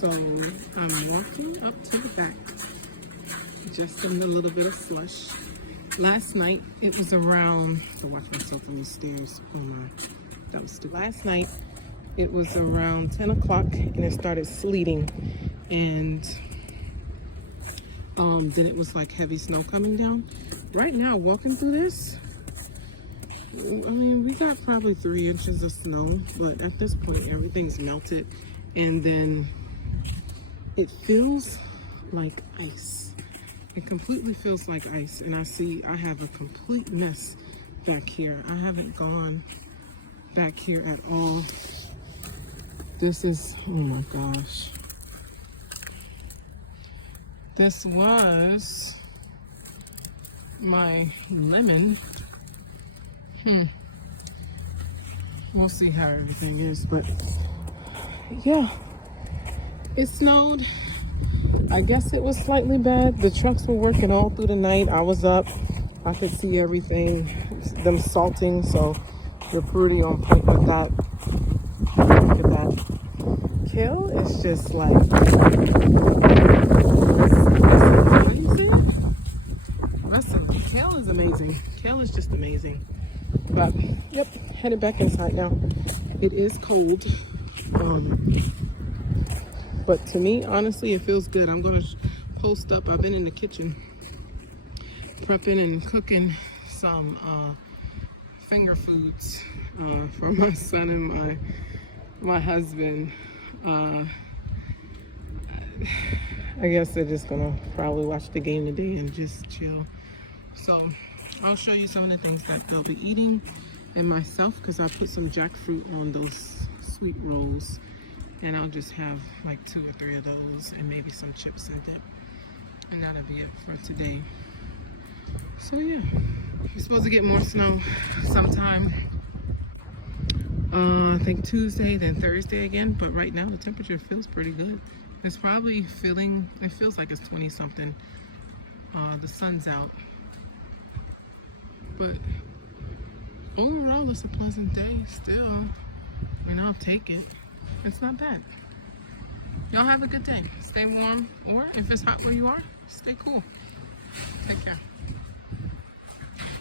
So I'm walking up to the back, just in a little bit of slush. Last night it was around, to watch myself on the stairs. Oh my, that was stupid. Last night it was around 10 o'clock and it started sleeting, and then it was like heavy snow coming down. Right now, walking through this, I mean, we got probably 3 inches of snow, but at this point everything's melted, and then it feels like ice. It completely feels like ice, and I have a complete mess back here. I haven't gone back here at all. This is, oh my gosh. This was my lemon. We'll see how everything is, but yeah, it snowed. I guess it was slightly bad. The trucks were working all through the night. I was up. I could see everything, them salting, so you're pretty on point with that. Look at that. Kale is just like amazing. Listen, kale is amazing. Kale is just amazing. But, yep, headed back inside now. It is cold. But to me, honestly, it feels good. I'm going to post up. I've been in the kitchen prepping and cooking some finger foods for my son and my husband. I guess they're just going to probably watch the game today and just chill. So I'll show you some of the things that they'll be eating, and myself, because I put some jackfruit on those sweet rolls. And I'll just have like 2 or 3 of those and maybe some chips and dip. And that'll be it for today. So yeah, we're supposed to get more snow sometime. I think Tuesday, then Thursday again. But right now the temperature feels pretty good. It's probably it feels like it's 20 something. The sun's out. But overall it's a pleasant day still. I mean, I'll take it. It's not bad. Y'all have a good day. Stay warm, or if it's hot where you are, stay cool. Take care.